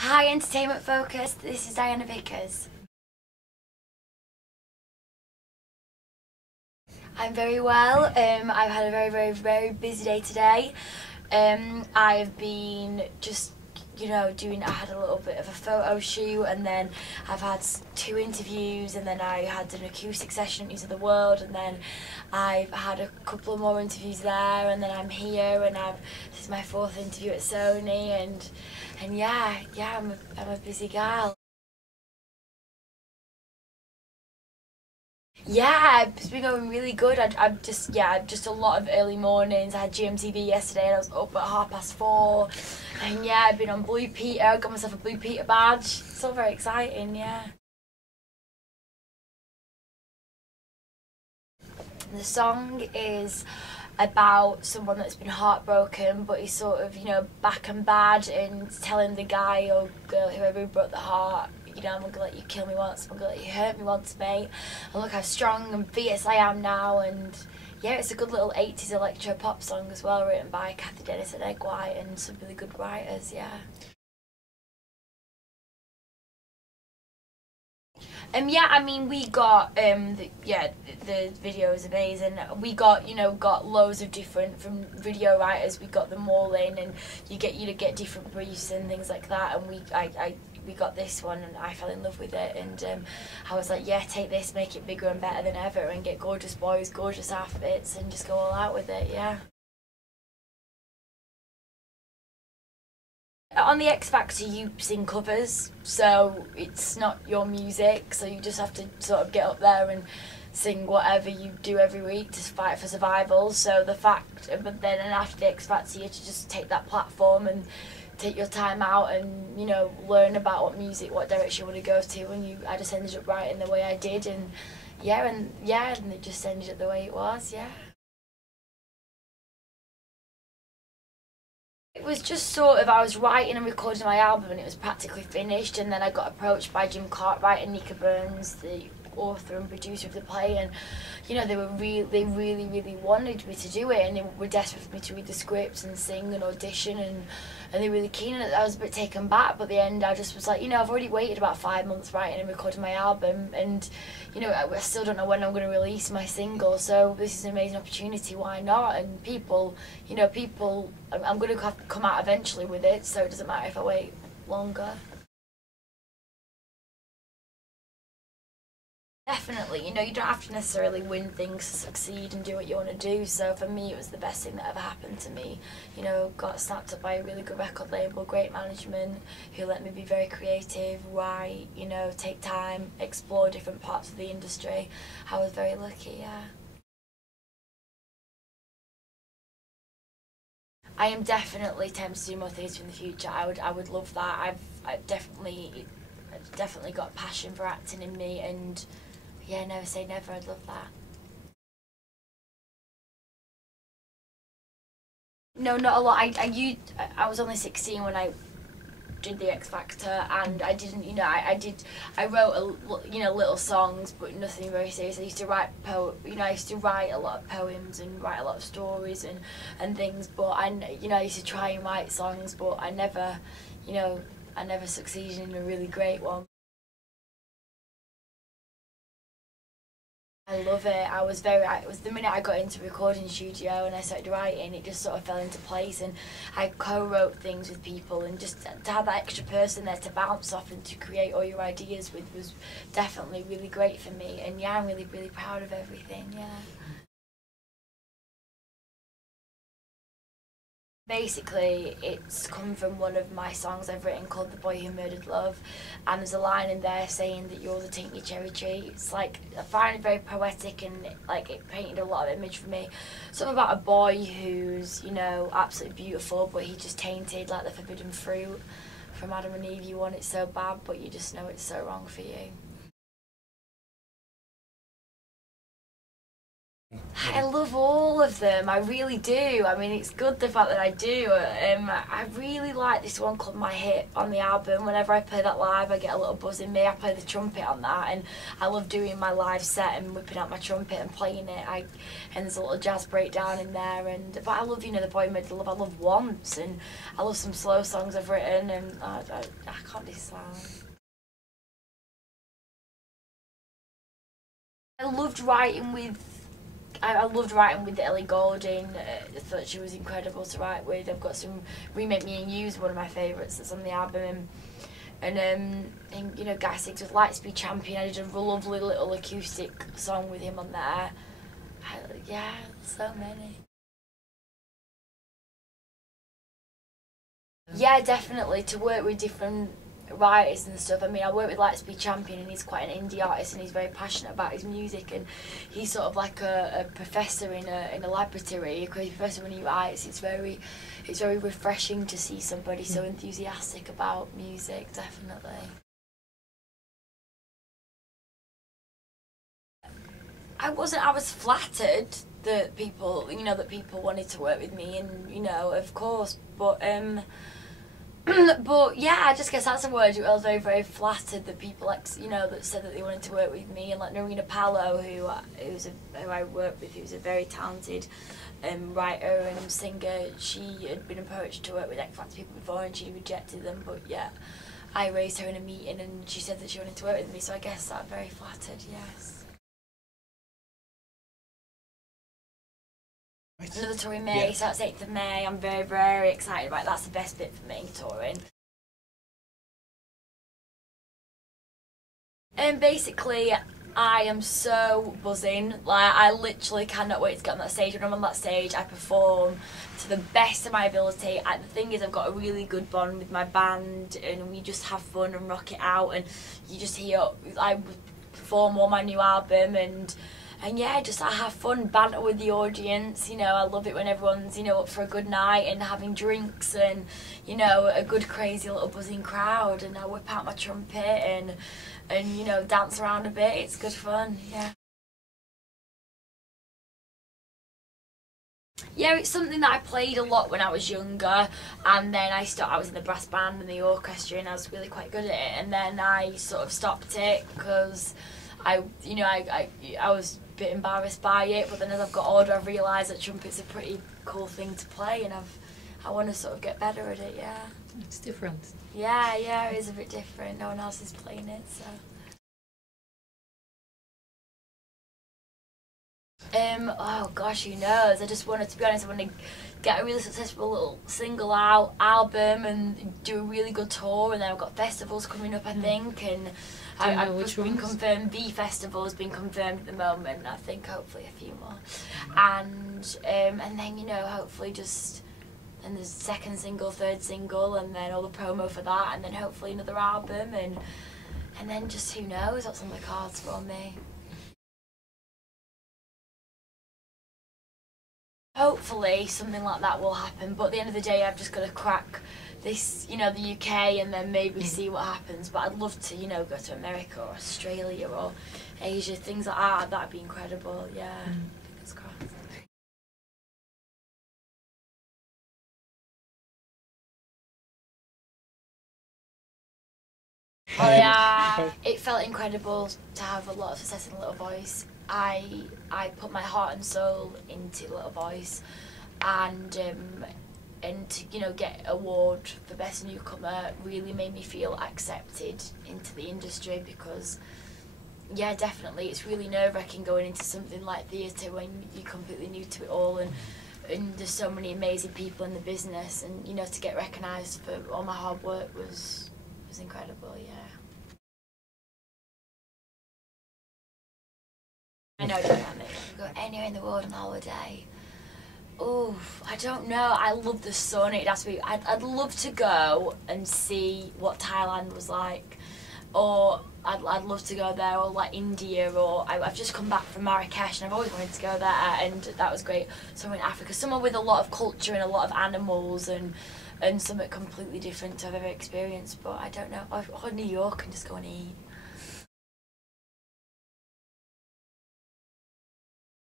Hi Entertainment Focus, this is Diana Vickers. I'm very well. I've had a very busy day today. I've been just, I had a little bit of a photo shoot, and then I've had 2 interviews, and then I had an acoustic session at News of the World, and then I've had a couple of more interviews there, and then I'm here, and this is my 4th interview at Sony, and yeah, I'm a busy gal. Yeah, it's been going really good. I'm just a lot of early mornings. I had GMTV yesterday and I was up at 4:30. And yeah, I've been on Blue Peter, I got myself a Blue Peter badge. It's all very exciting, yeah. The song is about someone that's been heartbroken, but he's sort of, back and bad, and telling the guy or girl, whoever broke the heart, I'm gonna let you kill me once, I'm gonna let you hurt me once, mate. And look how strong and fierce I am now. And yeah, it's a good little 80s electro pop song as well, written by Kathy Dennis and Egg White and some really good writers, yeah. Yeah, I mean, we got the video is amazing. We got loads of different from video writers. We got them all in, and you get different briefs and things like that. And we got this one, and I fell in love with it. And I was like, yeah, take this, make it bigger and better than ever, and get gorgeous boys, gorgeous outfits, and just go all out with it. Yeah. On the X Factor, you sing covers, so it's not your music, so you just have to sort of get up there and sing whatever you do every week to fight for survival. So but then and after the X Factor, you have to just take that platform and take your time out and learn about what direction you want to go to. And I just ended up writing the way I did, and it just ended up the way it was. Yeah. It was just sort of, I was writing and recording my album and it was practically finished, and then I got approached by Jim Cartwright and Nika Burns, the author and producer of the play, and they really wanted me to do it, and they were desperate for me to read the scripts and sing and audition, and they were really keen. And I was a bit taken back, but at the end I just was like, I've already waited about 5 months writing and recording my album, and I still don't know when I'm going to release my single, so this is an amazing opportunity, why not? And people, I'm going to have to come out eventually with it, so it doesn't matter if I wait longer. Definitely, you don't have to necessarily win things to succeed and do what you want to do. So for me, it was the best thing that ever happened to me. Got snapped up by a really good record label, great management, who let me be very creative, write, take time, explore different parts of the industry. I was very lucky, yeah. I am definitely tempted to do more things in the future. I would love that. I've definitely got a passion for acting in me, and yeah, never say never. I'd love that. No, not a lot. I was only 16 when I did the X Factor, and I didn't, I wrote little songs, but nothing very serious. I used to write I used to write a lot of poems and write a lot of stories and things, but I used to try and write songs, but I never succeeded in a really great one. I love it. It was the minute I got into recording studio and I started writing, it just sort of fell into place, and I co-wrote things with people, and just to have that extra person there to bounce off and to create all your ideas with was definitely really great for me. And yeah, I'm really proud of everything, yeah. Basically, it's come from one of my songs I've written called The Boy Who Murdered Love, and there's a line in there saying that you're the tainted cherry tree. It's like, I find it very poetic, and like it painted a lot of image for me. Something about a boy who's, absolutely beautiful, but he just tainted like the forbidden fruit from Adam and Eve. You want it so bad, but you just know it's so wrong for you. I love all of them, I really do. I mean, it's good the fact that I do. I really like this one called My Hit on the album. Whenever I play that live, I get a little buzz in me. I play the trumpet on that, and I love doing my live set and whipping out my trumpet and playing it. And there's a little jazz breakdown in there. But I love, you know, The Boy Made the Love. I love Once, and I love some slow songs I've written, and I can't decide. I loved writing with Ellie Goulding. I thought she was incredible to write with. I've got some Remake Me and You's one of my favourites that's on the album, and you know, Guy Siggs with Lightspeed Champion. I did a lovely little acoustic song with him on there. Yeah, so many. Yeah, definitely, to work with different writers and stuff. I mean, I work with Lightspeed Champion, and he's quite an indie artist, and he's very passionate about his music, and he's sort of like a professor in a laboratory, a crazy professor when he writes. It's very refreshing to see somebody so enthusiastic about music, definitely. I was flattered that people, you know, that people wanted to work with me, and, you know, of course, but but yeah, I just guess that's a word. I was very flattered that people, like, you know, that said that they wanted to work with me, and like Narina Palo, who I work with, who's a very talented writer and singer. She had been approached to work with X Factor people before, and she rejected them. But yeah, I raised her in a meeting, and she said that she wanted to work with me. So I guess I'm very flattered. Yes. Another tour in May, so that's 8th of May. I'm very excited about it. That's the best bit for me, touring. And basically, I am so buzzing. Like, I literally cannot wait to get on that stage. When I'm on that stage, I perform to the best of my ability. The thing is, I've got a really good bond with my band, and we just have fun and rock it out. And you just hear, I perform all my new album, and yeah, just I have fun, banter with the audience. You know, I love it when everyone's, you know, up for a good night and having drinks, and, you know, a good crazy little buzzing crowd, and I whip out my trumpet and you know, dance around a bit. It's good fun, yeah. Yeah, it's something that I played a lot when I was younger, and then I was in the brass band and the orchestra, and I was really quite good at it, and then I sort of stopped it because I was a bit embarrassed by it, but then as I've got older, I've realised that trumpet's a pretty cool thing to play, and I want to sort of get better at it, yeah. It's different. Yeah, it is a bit different. No one else is playing it, so. Oh gosh, who knows? I just wanted, to be honest, I want to get a really successful little single album and do a really good tour, and then I've got festivals coming up, I think, and I've just been confirmed. V Festival has been confirmed at the moment. I think hopefully a few more, and then, you know, hopefully just. And there's second single, third single, and then all the promo for that, and then hopefully another album, and then just who knows what's on the cards for me. Hopefully something like that will happen, but at the end of the day, I've just got to crack this, you know, the UK, and then maybe see what happens. But I'd love to, you know, go to America or Australia or Asia, things like that. That'd be incredible, yeah. Fingers crossed. Well, yeah, it felt incredible to have a lot of success in Little Voice. I put my heart and soul into Little Voice, and to, you know, get an award for Best Newcomer really made me feel accepted into the industry, because yeah, definitely it's really nerve-wracking going into something like theatre when you're completely new to it all, and there's so many amazing people in the business, and, you know, to get recognised for all my hard work was incredible, yeah. I know, don't I? Go anywhere in the world on holiday. Oh, I don't know. I love the sun. It has to be. I'd love to go and see what Thailand was like, or I'd love to go there, or like India, or I've just come back from Marrakesh, and I've always wanted to go there, and that was great. Somewhere in Africa, somewhere with a lot of culture and a lot of animals, and something completely different to I've ever experienced. But I don't know. Or New York and just go and eat.